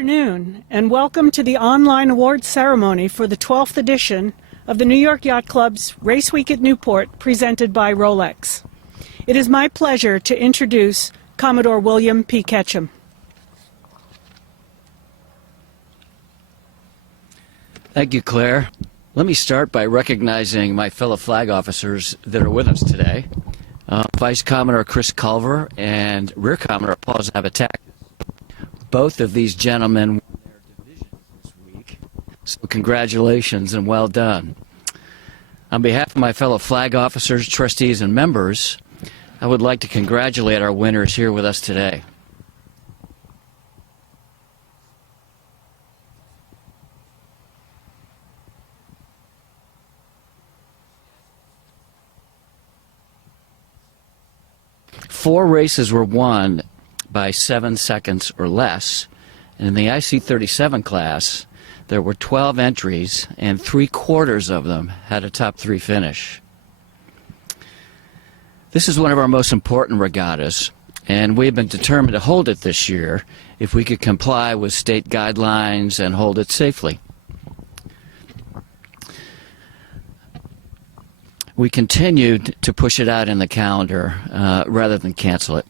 afternoon, and welcome to the online awards ceremony for the 12th edition of the New York Yacht Club's Race Week at Newport, presented by Rolex. It is my pleasure to introduce Commodore William P. Ketchum. Thank you, Claire. Let me start by recognizing my fellow flag officers that are with us today. Vice Commodore Chris Culver and Rear Commodore Paul Zabatakis. Both of these gentlemen won their divisions this week, so congratulations and well done. On behalf of my fellow flag officers, trustees, and members, I would like to congratulate our winners here with us today. Four races were won by 7 seconds or less, and in the IC-37 class there were 12 entries and 3/4 of them had a top 3 finish. This is one of our most important regattas, and we've been determined to hold it this year if we could comply with state guidelines and hold it safely. We continued to push it out in the calendar rather than cancel it.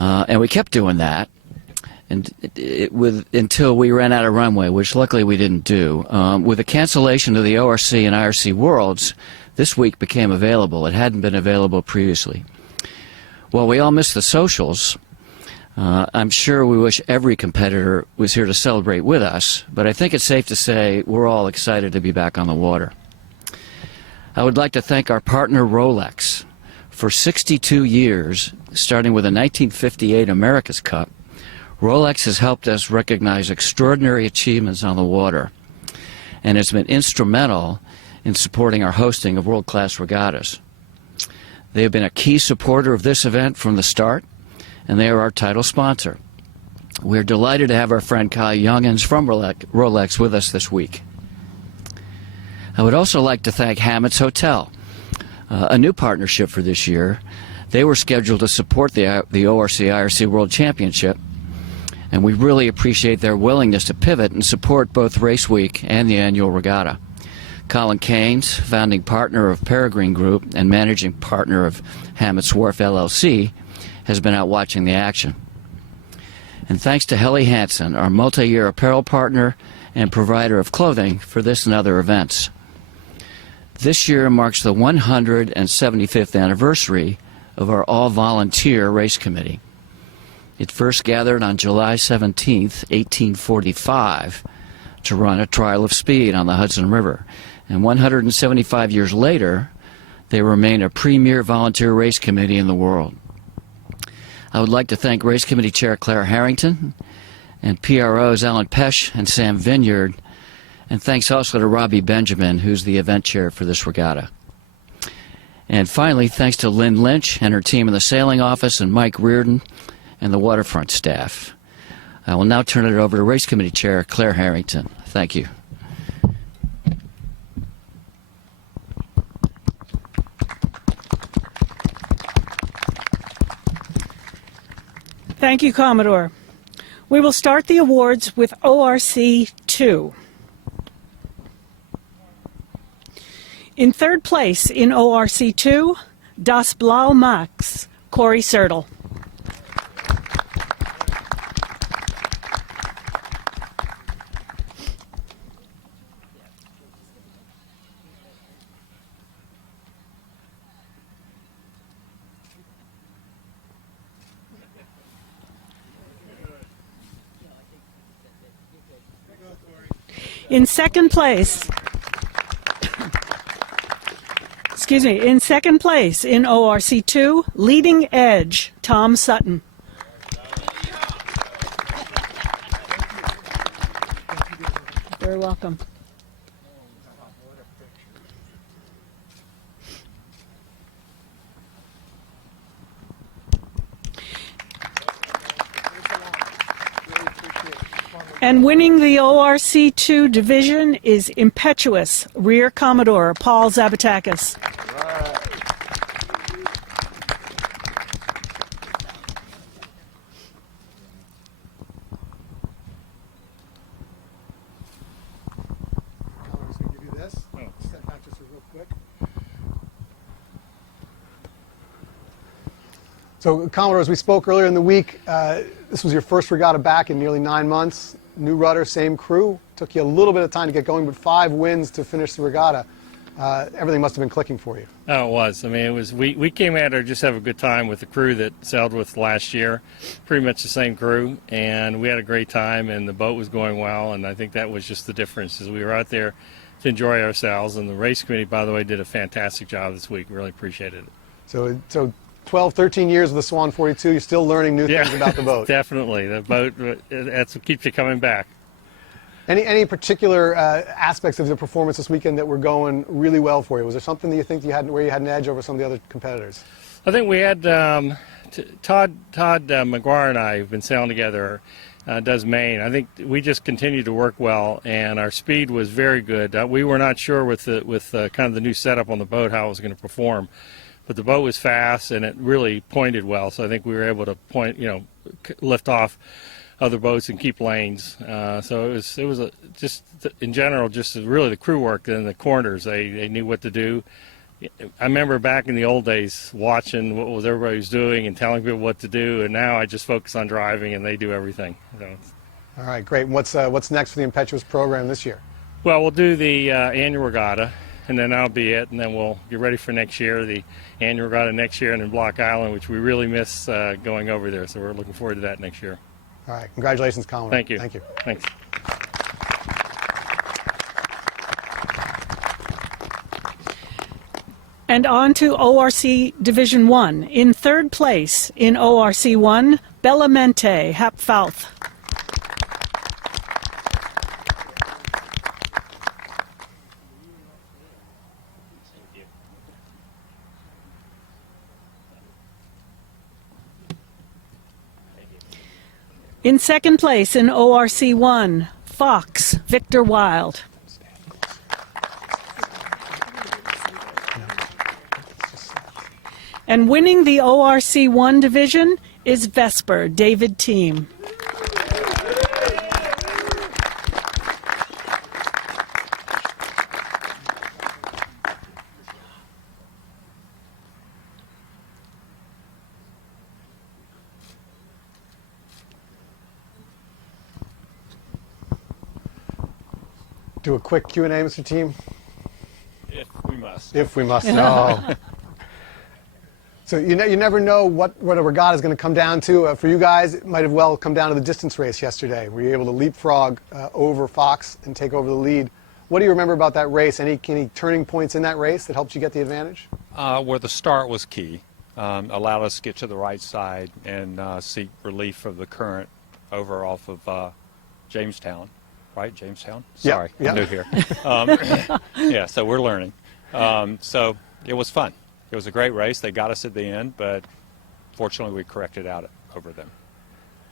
And we kept doing that until we ran out of runway, which luckily we didn't do. With the cancellation of the ORC and IRC Worlds, this week became available. It hadn't been available previously. While we all miss the socials, I'm sure we wish every competitor was here to celebrate with us, but I think it's safe to say we're all excited to be back on the water. I would like to thank our partner Rolex. For 62 years, starting with the 1958 America's Cup, Rolex has helped us recognize extraordinary achievements on the water and has been instrumental in supporting our hosting of world-class regattas. They have been a key supporter of this event from the start, and they are our title sponsor. We're delighted to have our friend Kai Youngins from Rolex with us this week. I would also like to thank Hammett's Hotel, a new partnership for this year. They were scheduled to support the ORC-IRC World Championship, and we really appreciate their willingness to pivot and support both Race Week and the annual regatta. Colin Keynes, founding partner of Peregrine Group and managing partner of Hammett's Wharf LLC, has been out watching the action. And thanks to Helly Hansen, our multi-year apparel partner and provider of clothing for this and other events. This year marks the 175th anniversary of our all-volunteer race committee. It first gathered on July 17, 1845, to run a trial of speed on the Hudson River. And 175 years later, they remain a premier volunteer race committee in the world. I would like to thank Race Committee Chair Claire Harrington and PROs Alan Pesch and Sam Vineyard, and thanks also to Robbie Benjamin, who's the event chair for this regatta. And finally, thanks to Lynn Lynch and her team in the sailing office, and Mike Reardon and the waterfront staff. I will now turn it over to Race Committee Chair Claire Harrington. Thank you. Thank you, Commodore. We will start the awards with ORC 2. In third place in ORC 2, Das Blau Max, Corey Sertle. In second place, in second place in ORC 2, Leading Edge, Tom Sutton. Very welcome. And winning the ORC2 division is Impetuous Rear Commodore Paul Zabatakis. So, Commodore, as we spoke earlier in the week, this was your first regatta back in nearly 9 months. New rudder, same crew. Took you a little bit of time to get going, but 5 wins to finish the regatta. Everything must have been clicking for you. Oh, it was. I mean, it was. We came out there just have a good time with the crew that sailed with last year, pretty much the same crew, and we had a great time, and the boat was going well, and I think that was just the difference, is we were out there to enjoy ourselves, and the race committee, by the way, did a fantastic job this week. Really appreciated it. So 12, 13 years with the Swan 42, you're still learning new things about the boat. Definitely. The boat, that's what keeps you coming back. Any particular aspects of the performance this weekend that were going really well for you? Was there something that you think where you had an edge over some of the other competitors? I think we had Todd McGuire and I have been sailing together, does Maine. I think we just continued to work well, and our speed was very good. We were not sure with kind of the new setup on the boat how it was going to perform, but the boat was fast and it really pointed well. So I think we were able to lift off other boats and keep lanes. So it was just in general, just really the crew work and the corners. They knew what to do. I remember back in the old days watching what was everybody was doing and telling people what to do, and now I just focus on driving and they do everything. So. All right, great. And what's next for the Impetuous program this year? Well, we'll do the annual regatta, and then that'll be it, and then we'll get ready for next year, the annual regatta next year, and in Block Island, which we really miss going over there. So we're looking forward to that next year. All right, congratulations, Commodore. Thank you. Thank you. Thanks. And on to ORC Division 1. In third place in ORC 1, Bellamente, Hap Falth. In second place in ORC 1, Fox, Victor Wild. And winning the ORC 1 division is Vesper, David Team. Do a quick Q&A, Mr. Team. If we must. If we must. Oh. So you never know what a regatta is going to come down to. For you guys, it might have well come down to the distance race yesterday. Were you able to leapfrog over Fox and take over the lead? What do you remember about that race? Any turning points in that race that helped you get the advantage? Where the start was key. Allowed us to get to the right side and seek relief of the current over off of Jamestown. Right, Jamestown? Sorry, yep. I'm new here. Yeah, so we're learning. So it was fun. It was a great race. They got us at the end, but fortunately we corrected out over them.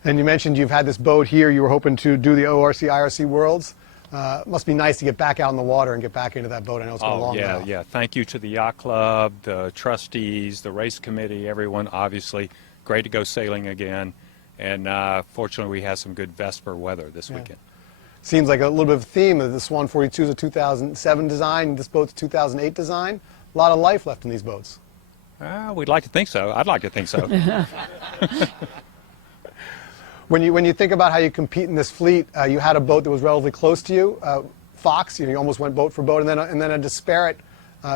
And you mentioned you've had this boat here. You were hoping to do the ORC, IRC Worlds. Must be nice to get back out in the water and get back into that boat. I know it's been a long yeah, while. yeah. Thank you to the yacht club, the trustees, the race committee, everyone. Obviously, great to go sailing again. And fortunately, we had some good Vesper weather this weekend. Seems like a little bit of a theme. The Swan 42 is a 2007 design. This boat's a 2008 design. A lot of life left in these boats. We'd like to think so. I'd like to think so. When you think about how you compete in this fleet, you had a boat that was relatively close to you, Fox. You almost went boat for boat, and then a disparate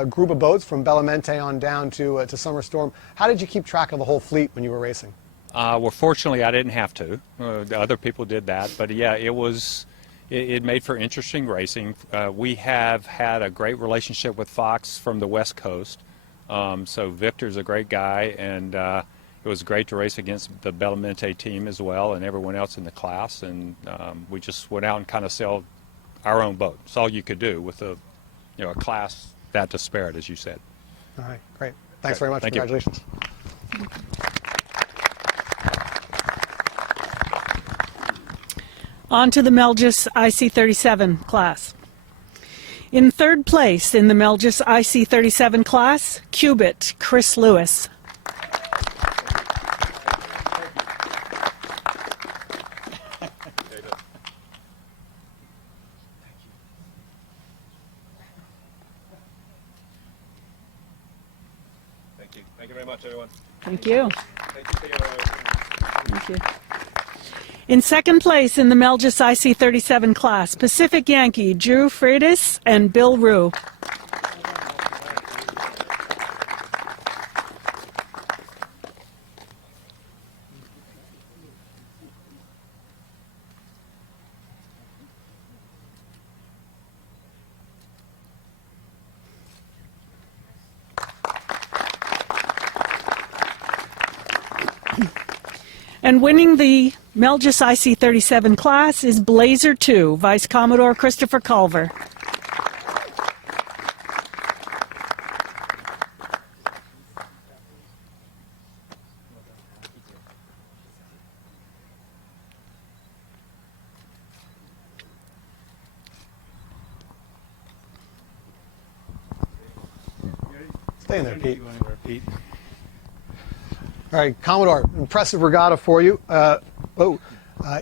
group of boats from Bellamente on down to Summer Storm. How did you keep track of the whole fleet when you were racing? Well, fortunately, I didn't have to. The other people did that, but yeah, it made for interesting racing. We have had a great relationship with Fox from the West Coast. So Victor's a great guy, and it was great to race against the Bellamente team as well and everyone else in the class. And we just went out and kind of sailed our own boat. It's all you could do with a class that disparate, as you said. All right, great. Thanks very much. Thank you. Congratulations. On to the Melgis IC37 class. In third place in the Melgis IC37 class, Cubit, Chris Lewis. Thank Thank you. Thank you very much, everyone. Thank you. Thank you, Theo. Thank you. In second place in the Melgis IC-37 class, Pacific Yankee Drew Freitas and Bill Rue. And winning the Melgis IC-37 class is Blazer 2, Vice Commodore Christopher Culver. Stay in there, Pete. All right, Commodore, impressive regatta for you.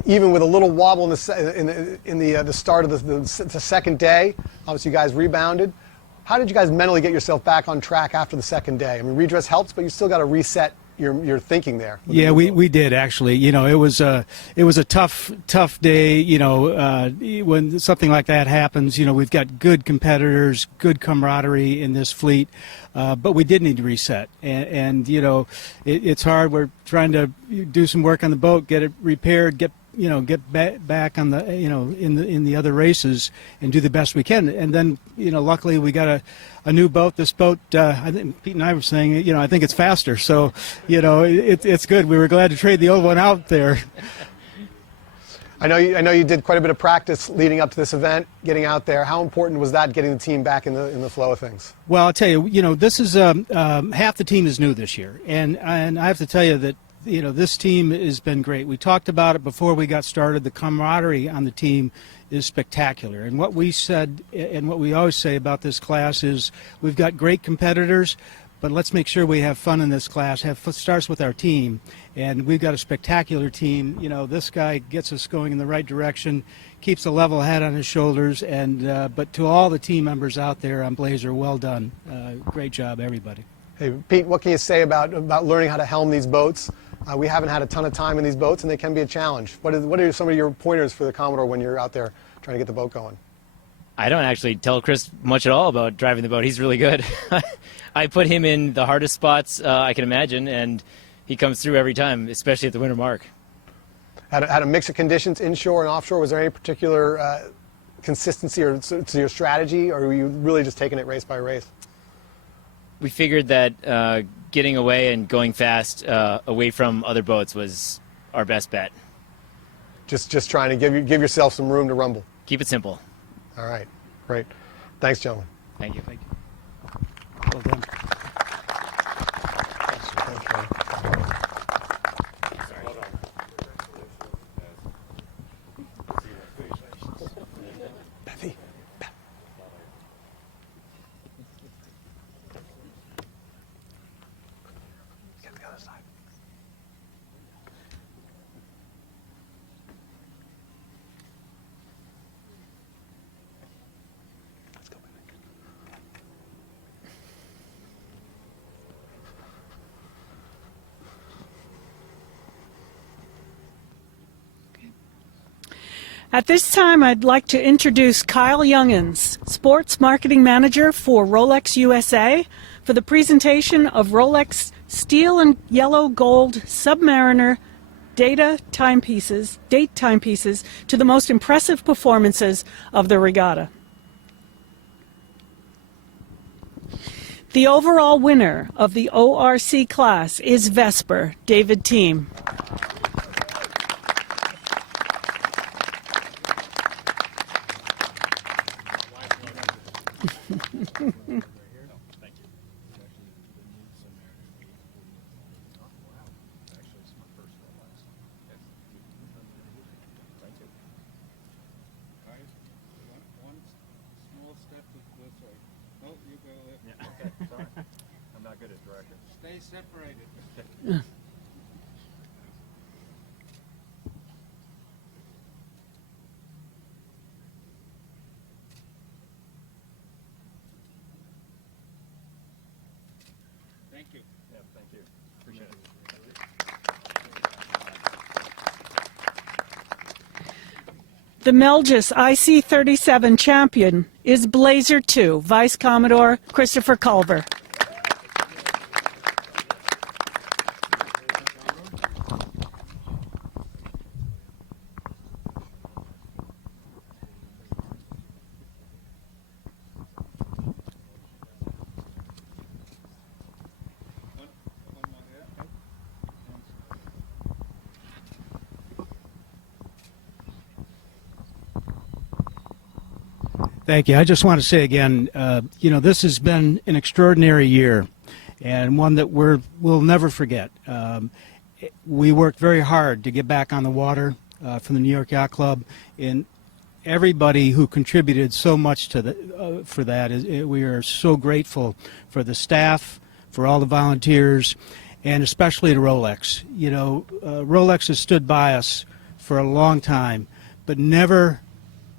Even with a little wobble in the start of the second day, obviously you guys rebounded. How did you guys mentally get yourself back on track after the second day? I mean, redress helps, but you still got to reset your thinking there. Yeah, we did actually. You know, it was a tough day. You know, when something like that happens, you know, we've got good competitors, good camaraderie in this fleet, but we did need to reset. And you know, it's hard. We're trying to do some work on the boat, get it repaired, get back on the in the other races and do the best we can. And then luckily we got a new boat. This boat, I think Pete and I were saying, I think it's faster. So it's good. We were glad to trade the old one out there. I know you did quite a bit of practice leading up to this event, getting out there. How important was that, getting the team back in the flow of things? Well, I'll tell you, this is half the team is new this year, and I have to tell you that this team has been great. We talked about it before we got started. The camaraderie on the team is spectacular. And what we said and what we always say about this class is we've got great competitors, but let's make sure we have fun in this class. Starts with our team, and we've got a spectacular team. This guy gets us going in the right direction, keeps a level head on his shoulders, and but to all the team members out there on Blazer, well done. Great job, everybody. Hey, Pete, what can you say about learning how to helm these boats? We haven't had a ton of time in these boats, and they can be a challenge. What are some of your pointers for the Commodore when you're out there trying to get the boat going? I don't actually tell Chris much at all about driving the boat. He's really good. I put him in the hardest spots I can imagine, and he comes through every time, especially at the winter mark. Had a mix of conditions, inshore and offshore. Was there any particular consistency to your strategy, or were you really just taking it race by race? We figured that getting away and going fast away from other boats was our best bet. Just trying to give yourself some room to rumble. Keep it simple. All right, great. Thanks, gentlemen. Thank you. Thank you. Well done. Bethany. Get to the other side. Let's go, baby. At this time, I'd like to introduce Kyle Youngins, Sports Marketing Manager for Rolex USA, for the presentation of Rolex Steel and Yellow Gold Submariner date timepieces to the most impressive performances of the regatta. The overall winner of the ORC class is Vesper, David Thiem. I'm not good at direction. Stay separated. Thank you. The Melgis IC-37 champion is Blazer 2, Vice Commodore Christopher Culver. Thank you. I just want to say again, this has been an extraordinary year and one that we'll never forget. We worked very hard to get back on the water from the New York Yacht Club, and everybody who contributed so much to for that. We are so grateful for the staff, for all the volunteers, and especially to Rolex. Rolex has stood by us for a long time, but never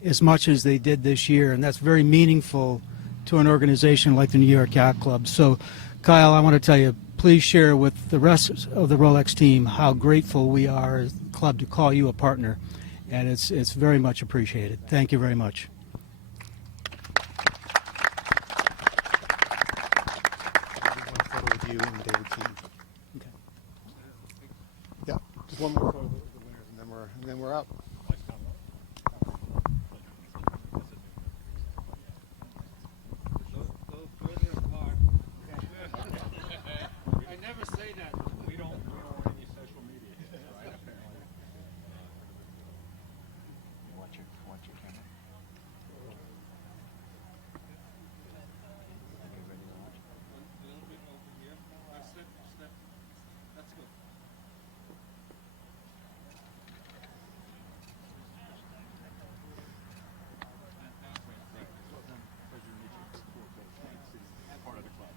as much as they did this year, and that's very meaningful to an organization like the New York Yacht Club. So, Kyle, I want to tell you, please share with the rest of the Rolex team how grateful we are as a club to call you a partner, and it's very much appreciated. Thank you very much. Yeah, just one more photo of the winners, and then we're out. I never say that. We don't want any social media hits, right? Apparently. Watch your camera. A little bit over here. Step. That's good. Part of the club.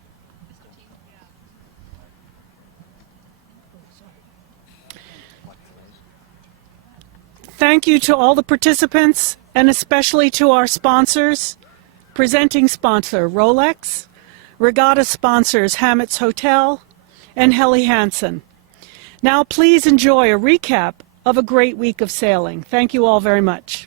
Thank you to all the participants, and especially to our sponsors. Presenting sponsor, Rolex. Regatta sponsors, Hammett's Hotel and Helly Hansen. Now please enjoy a recap of a great week of sailing. Thank you all very much.